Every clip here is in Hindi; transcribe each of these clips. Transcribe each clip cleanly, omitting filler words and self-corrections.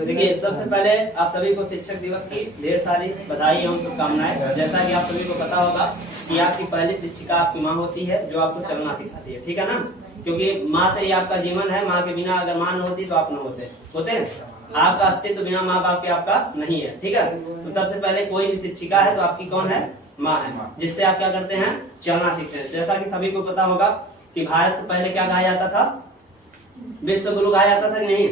तो देखिए, सबसे पहले आप सभी को शिक्षक दिवस की ढेर सारी बधाई एवं शुभकामनाएं। जैसा कि आप सभी को पता होगा कि आपकी पहली शिक्षिका आपकी माँ होती है, जो आपको चलना सिखाती है, ठीक है ना। क्योंकि माँ से ही आपका जीवन है, माँ के बिना अगर माँ न होती तो आप न होते हैं। आपका अस्तित्व बिना माँ बाप के आपका नहीं है, ठीक है। तो सबसे पहले कोई भी शिक्षिका है तो आपकी कौन है? माँ है, जिससे आप क्या करते हैं? चलना सीखते हैं। जैसा कि सभी को पता होगा कि भारत को पहले क्या कहा जाता था? विश्व गुरु कहा जाता था कि नहीं?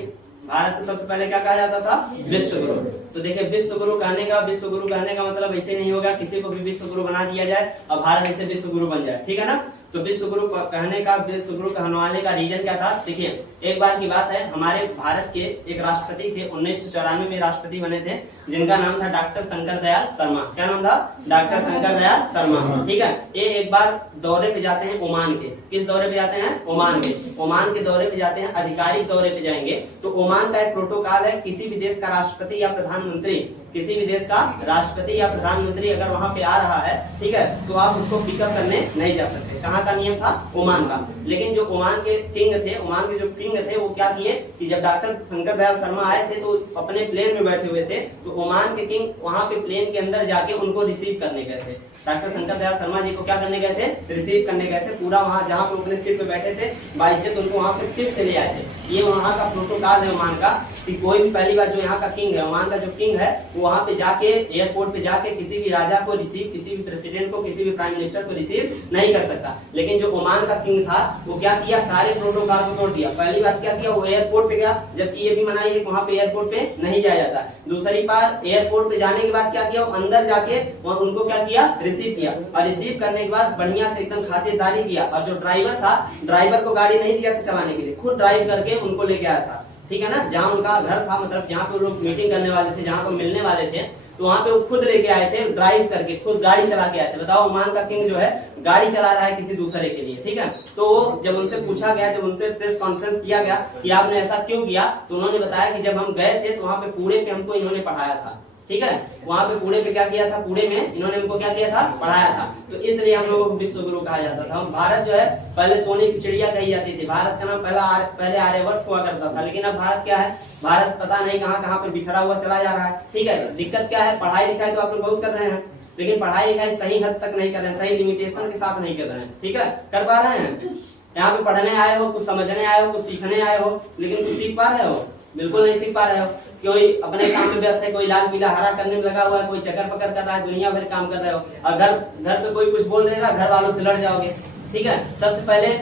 भारत को सबसे पहले क्या कहा जाता था? विश्व गुरु। तो देखिए, विश्व गुरु कहने का मतलब ऐसे नहीं होगा किसी को भी विश्व गुरु बना दिया जाए और भारत ऐसे विश्व गुरु बन जाए, ठीक है ना। तो विश्व गुरु कहने का, विश्व गुरु कहलवाने का रीजन क्या था? देखिए, एक बार की बात है, हमारे भारत के एक राष्ट्रपति थे, 1994 में राष्ट्रपति बने थे, जिनका नाम था डॉक्टर शंकर दयाल शर्मा। क्या नाम था? डॉक्टर शंकर दयाल शर्मा, ठीक है। ये एक बार दौरे पे जाते हैं ओमान के। किस दौरे पे जाते हैं? ओमान के। ओमान के दौरे पे जाते हैं, आधिकारिक दौरे पे जाएंगे। तो ओमान का एक प्रोटोकॉल है, किसी भी देश का राष्ट्रपति या प्रधानमंत्री, किसी भी देश का राष्ट्रपति या प्रधानमंत्री अगर वहां पे आ रहा है, ठीक है, तो आप उसको पिकअप करने नहीं जा सकते। कहाँ का नियम था? ओमान का। लेकिन जो ओमान के किंग थे, ओमान के जो किंग थे, वो क्या किए कि जब डॉक्टर शंकर दयाल शर्मा आए थे तो अपने प्लेन में बैठे हुए थे, तो ओमान के किंग वहां पे प्लेन के अंदर जाके उनको रिसीव करने गए थे। डॉक्टर शंकर दयाल शर्मा जी को क्या करने गए थे? रिसीव करने गए थे। पूरा वहां जहां पे अपने सीट पे बैठे थे, बाइज्जत उनको वहां पे सीट से ले आए थे। ये वहां का प्रोटोकॉल है ओमान का कि कोई भी, पहली बार जो यहाँ का किंग है, ओमान का जो किंग है, वो वहां पे जाके एयरपोर्ट पे जाके किसी भी राजा को रिसीव, किसी भी प्रेसिडेंट को, किसी भी प्राइम मिनिस्टर को रिसीव नहीं कर सकता। लेकिन जो ओमान का किंग था, वो क्या किया? सारे प्रोटोकॉल को तोड़ दिया। पहली बात क्या किया? वो एयरपोर्ट पे गया, जबकि ये भी मनाही है कि वहां पे एयरपोर्ट पे नहीं जाया जाता। दूसरी बार एयरपोर्ट पे जाने के बाद क्या किया? वो अंदर जाके और उनको क्या किया? रिसीव किया। और रिसीव करने के बाद बढ़िया से एकदम खातिरदारी किया। और जो ड्राइवर था, ड्राइवर को गाड़ी नहीं दिया था चलाने के लिए, खुद ड्राइव करके उनको लेके आया था, ठीक है ना। जहाँ उनका घर था, मतलब जहाँ पे लोग मीटिंग करने वाले थे, जहाँ पे मिलने वाले थे, तो वहां पे वो खुद लेके आए थे, ड्राइव करके, खुद गाड़ी चला के आए थे। बताओ, ओमान का किंग जो है गाड़ी चला रहा है किसी दूसरे के लिए, ठीक है। तो जब उनसे पूछा गया, जब उनसे प्रेस कॉन्फ्रेंस किया गया कि आपने ऐसा क्यों किया, तो उन्होंने बताया कि जब हम गए थे तो वहां पे पूरे पे हमको इन्होंने पढ़ाया था, ठीक है। वहां पे पूरे पे क्या किया था? पूरे में इन्होंने हमको क्या किया था? पढ़ाया था। तो इसलिए हम लोगों को विश्व गुरु कहा जाता था। हम भारत जो है पहले सोने की चिड़िया कही जाती थी। भारत का नाम पहले आर्यवर्त हुआ करता था, लेकिन अब भारत क्या है? भारत पता नहीं कहाँ कहाँ पे बिखरा हुआ चला जा रहा है, ठीक है। दिक्कत क्या है? पढ़ाई लिखाई तो आप लोग बहुत कर रहे हैं, लेकिन पढ़ाई लिखाई सही हद तक नहीं कर रहे हैं, सही लिमिटेशन के साथ नहीं कर रहे हैं, ठीक है। कर पा रहे हैं? यहाँ पे पढ़ने आए हो, कुछ समझने आए हो, कुछ सीखने आए हो, लेकिन कुछ सीख पा रहे हो? बिल्कुल नहीं सीख पा रहे हो। कोई अपने काम में व्यस्त है, कोई लाल पीला हरा करने में लगा हुआ है, कोई चक्कर पकड़ कर रहा है, दुनिया भर काम कर रहे हो। और घर पे कोई कुछ बोल देगा, घर वालों से लड़ जाओगे, ठीक है। सबसे पहले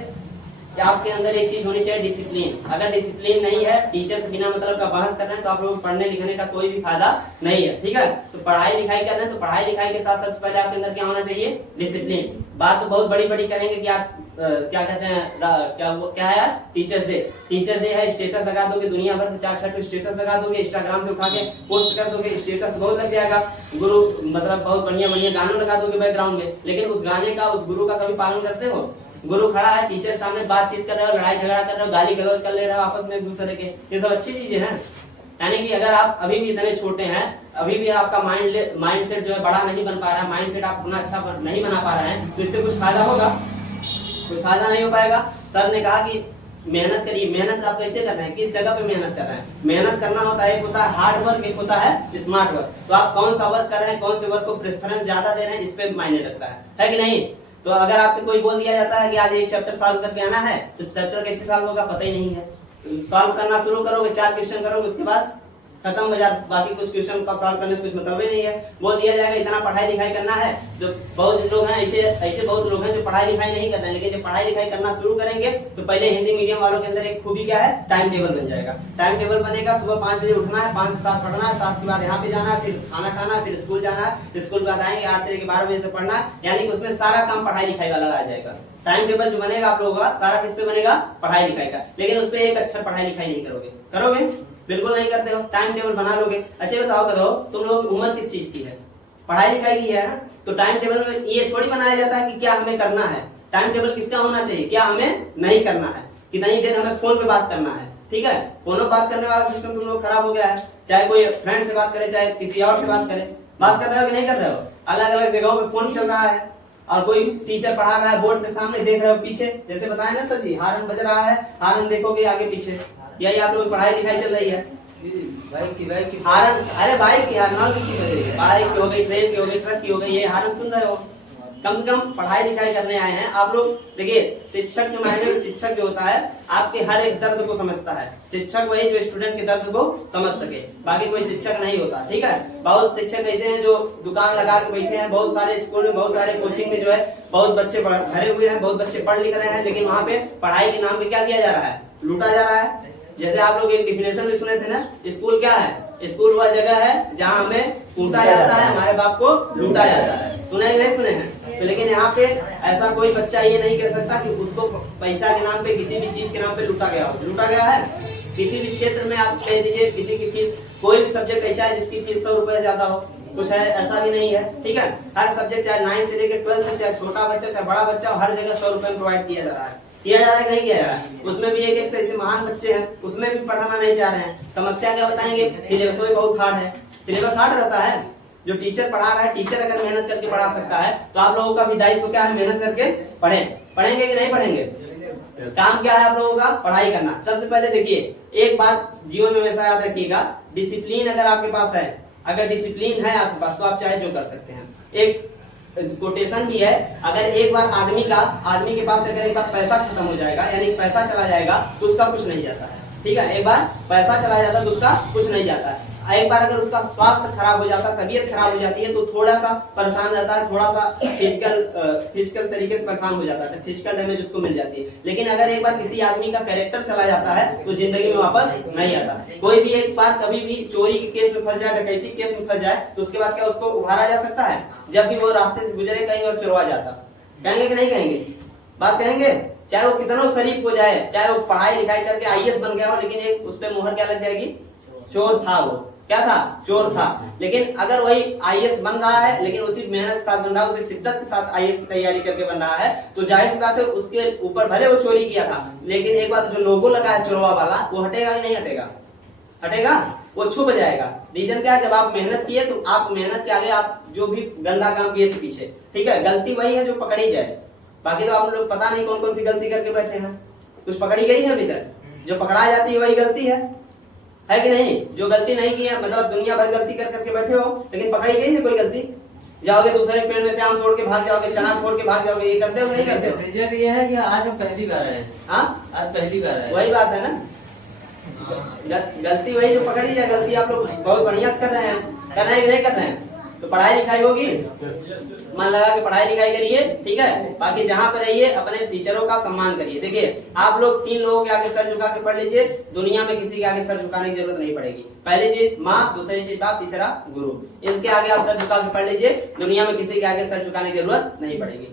आपके अंदर एक चीज होनी चाहिए, डिसिप्लिन। अगर डिसिप्लिन नहीं है, टीचर से बिना मतलब का बहस कर रहे हैं, तो आप लोगों को पढ़ने लिखने का कोई भी फायदा नहीं है, ठीक है। तो पढ़ाई लिखाई कर रहे हैं, तो पढ़ाई लिखाई के साथ सबसे पहले आपके अंदर क्या होना चाहिए? डिसिप्लिन। बात तो बहुत बड़ी बड़ी करेंगे कि आप क्या कहते हैं, क्या है आज? Teachers day. टीचर डे है, स्टेटस लगा दोगे, दुनिया भर के 4-6 स्टेटस लगा दोगे, इंस्टाग्राम से उठा के पोस्ट कर दोगे, स्टेटस बहुत लग जाएगा। गुरु मतलब बहुत बढ़िया बढ़िया गाना लगा दोगे बैकग्राउंड में, लेकिन उस गाने का, उस गुरु का कभी पालन करते हो? गुरु खड़ा है, टीचर के सामने बातचीत कर रहे हो, लड़ाई झगड़ा कर रहे हो, गाली गलौज कर ले रहे हो आपस में एक दूसरे के, ये सब अच्छी चीजें हैं। यानी कि अगर आप अभी भी इतने छोटे हैं, अभी भी आपका माइंड सेट जो है बड़ा नहीं बन पा रहा है, माइंड सेट आप उतना अच्छा नहीं बना पा रहे हैं, तो इससे कुछ फायदा होगा? कोई फायदा नहीं हो पाएगा। सर ने कहा कि मेहनत करिए। मेहनत आप कैसे कर रहे हैं? किस जगह पे मेहनत कर रहे हैं? मेहनत करना होता है, एक होता है हार्ड वर्क, एक होता है स्मार्ट वर्क। तो आप कौन सा वर्क कर रहे हैं, कौन से वर्क को प्रेफरेंस ज्यादा दे रहे हैं, इस पे मायने रखता है कि नहीं। तो अगर आपसे कोई बोल दिया जाता है कि आज एक चैप्टर सॉल्व करके आना है, तो चैप्टर कैसे सॉल्व होगा पता ही नहीं है। सॉल्व करना शुरू करोगे, 4 क्वेश्चन करोगे, उसके बाद खत्म हो जाए, बाकी कुछ क्वेश्चन का सॉल्व करने से कुछ मतलब ही नहीं है। बोल दिया जाएगा इतना पढ़ाई लिखाई करना है। जो बहुत लोग हैं ऐसे बहुत लोग हैं जो पढ़ाई लिखाई नहीं करते हैं, लेकिन जब पढ़ाई लिखाई करना शुरू करेंगे तो पहले हिंदी मीडियम वालों के अंदर एक खूबी क्या है? टाइम टेबल बन जाएगा। टाइम टेबल बनेगा, सुबह 5 बजे उठना है, 5 से 7 पढ़ना है, 7 के बाद यहाँ पे जाना है, फिर खाना खाना है, फिर स्कूल जाना है, स्कूल के बाद आएंगे 8 से लेकर 12 बजे तक पढ़ना है। यानी कि उसमें सारा काम पढ़ाई लिखाई वाला आ जाएगा। टाइम टेबल जो बनेगा आप लोगों का सारा किस पे बनेगा? पढ़ाई लिखाई का। लेकिन उस पे एक अक्षर पढ़ाई लिखाई नहीं करोगे? बिल्कुल नहीं करते हो। टाइम टेबल बना लोगे। अच्छा बताओ करो, तुम लोगों की उम्र किस चीज की है? पढ़ाई लिखाई की है ना। तो टाइम टेबल में ये थोड़ी बनाया जाता है कि क्या हमें करना है। टाइम टेबल किसका होना चाहिए? क्या हमें नहीं करना है, कितनी देर हमें फोन पे बात करना है, ठीक है। फोन पे बात करने वाला सिस्टम तुम लोग खराब हो गया है। चाहे कोई फ्रेंड से बात करे, चाहे किसी और से बात करे, बात कर रहे हो कि नहीं कर रहे हो? अलग अलग जगहों पे फोन चल रहा है, और कोई टीचर पढ़ा रहा है बोर्ड पे सामने, देख रहे हो पीछे, जैसे बताया ना सर जी, हारन बज रहा है, हारन देखोगे आगे पीछे, यही आप लोगों की पढ़ाई लिखाई चल रही है। बाइक की हारन, अरे बाइक की हारन की बजेगी, बाइक की हो गई, ट्रेन की हो गई, ट्रक की हो गई, ये हारन सुन रहे हो। कम से कम पढ़ाई लिखाई करने आए हैं आप लोग। देखिए शिक्षक के मायने में शिक्षक जो होता है आपके हर एक दर्द को समझता है। शिक्षक वही जो स्टूडेंट के दर्द को समझ सके, बाकी कोई शिक्षक नहीं होता, ठीक है। बहुत शिक्षक ऐसे हैं जो दुकान लगा के बैठे हैं। बहुत सारे स्कूल में, बहुत सारे कोचिंग में जो है बहुत बच्चे भरे हुए हैं, बहुत बच्चे पढ़ लिख रहे हैं, लेकिन वहाँ पे पढ़ाई के नाम पे क्या किया जा रहा है, लूटा जा रहा है। जैसे आप लोग एक डिफिनेशन भी सुने थे ना, स्कूल क्या है, स्कूल वह जगह है जहाँ हमें कूटा जाता है, हमारे बाप को लूटा जाता है। सुने ही नहीं सुने हैं तो, लेकिन यहाँ पे ऐसा कोई बच्चा ये नहीं कह सकता कि उसको पैसा के नाम पे, किसी भी चीज के नाम पे लूटा गया हो। लूटा गया है किसी भी क्षेत्र में। आप कह दीजिए किसी की फीस, कोई भी सब्जेक्ट ऐसा है जिसकी फीस 100 रुपए ज्यादा हो, कुछ है ऐसा भी नहीं है, ठीक है। हर सब्जेक्ट चाहे 9 से लेकर 12 तक, चाहे छोटा बच्चा चाहे बड़ा बच्चा, हर जगह 100 रुपए में प्रोवाइड किया जा रहा है। किया जा रहा है कि नहीं किया जा रहा है। उसमें भी एक से ऐसे महान बच्चे हैं, उसमें भी पढ़ाना नहीं चाह रहे हैं। समस्या क्या बताएंगे, सिलेबस भी बहुत हार्ड है। सिलेबस हार्ड रहता है। जो टीचर पढ़ा रहा है, टीचर अगर मेहनत करके पढ़ा सकता है तो आप लोगों का भी दायित्व क्या है, मेहनत करके पढ़ें। पढ़ेंगे कि नहीं पढ़ेंगे? काम क्या है आप लोगों का, पढ़ाई करना। सबसे पहले देखिए एक बात जीवन में हमेशा याद रखिएगा, डिसिप्लिन अगर आपके पास है, अगर डिसिप्लिन है आपके पास तो आप चाहे जो कर सकते हैं। एक कोटेशन भी है, अगर एक बार आदमी के पास अगर एक बार पैसा खत्म हो जाएगा, यानी पैसा चला जाएगा तो उसका कुछ नहीं जाता है, ठीक है। एक बार पैसा चला जाता है तो उसका कुछ नहीं जाता है। एक बार अगर उसका स्वास्थ्य खराब हो जाता है, तबीयत खराब हो जाती है तो थोड़ा सा परेशान रहता है, थोड़ा सा फिजिकल तरीके से परेशान हो जाता है, फिजिकल डैमेज उसको मिल जाती है। लेकिन अगर एक बार किसी आदमी का कैरेक्टर चला जाता है तो जिंदगी में वापस नहीं आता। कोई भी एक बार कभी भी चोरी के केस में फंस जाए, डकैती केस में फंस जाए तो उसके बाद क्या उसको उभारा जा सकता है? जब भी वो रास्ते से गुजरे कहीं और चुरवा जाता, कहेंगे कि नहीं कहेंगे? बात कहेंगे। चाहे वो कितना शरीफ हो जाए, चाहे वो पढ़ाई लिखाई करके IAS बन गया हो, लेकिन एक उस पे मोहर क्या लग जाएगी, चोर था वो। क्या था? चोर था। लेकिन अगर वही IAS बन रहा है, लेकिन उसी मेहनत के साथ बन रहा है, उसी शिद्दत के साथ IAS की तैयारी करके बन रहा है, तो जाहिर सी बात है उसके ऊपर भले वो चोरी किया था, लेकिन एक बार जो लोगो लगा है चोरवा वाला, वो हटेगा ही नहीं हटेगा? हटेगा? वो छुप जाएगा। रीजन क्या है, जब आप मेहनत किए तो आप मेहनत के आगे आप जो भी गंदा काम किए थे पीछे, ठीक है, गलती वही है जो पकड़ी जाए। बाकी तो आप लोग पता नहीं कौन कौन सी गलती करके बैठे हैं। कुछ पकड़ी गई है अभी तक? जो पकड़ा जाती है वही गलती है कि नहीं? जो गलती नहीं की है, मतलब दुनिया भर गलती कर करके बैठे हो, लेकिन पकड़ी गई है कोई गलती? जाओगे दूसरे पेड़ में से आम तोड़ के भाग जाओगे, चना तोड़ के भाग जाओगे, ये करते हो नहीं करते हो? रिजल्ट ये है कि आज हम पहली बार आए। हाँ, आज पहली बार आए। वही बात है ना, गलती वही जो पकड़ी जाए। गलती आप लोग बहुत बढ़िया से कर रहे हैं, कर रहे हैं कि नहीं कर रहे हैं? तो पढ़ाई लिखाई होगी, मन लगा के पढ़ाई लिखाई करिए, ठीक है। बाकी जहाँ पे रहिए अपने टीचरों का सम्मान करिए। देखिए आप लोग 3 लोगों के आगे सर झुका के पढ़ लीजिए, दुनिया में किसी के आगे सर झुकाने की जरूरत नहीं पड़ेगी। पहली चीज माँ, दूसरी चीज बाप, तीसरा गुरु। इनके आगे आप सर झुका के पढ़ लीजिए, दुनिया में किसी के आगे सर झुकाने की जरूरत नहीं पड़ेगी।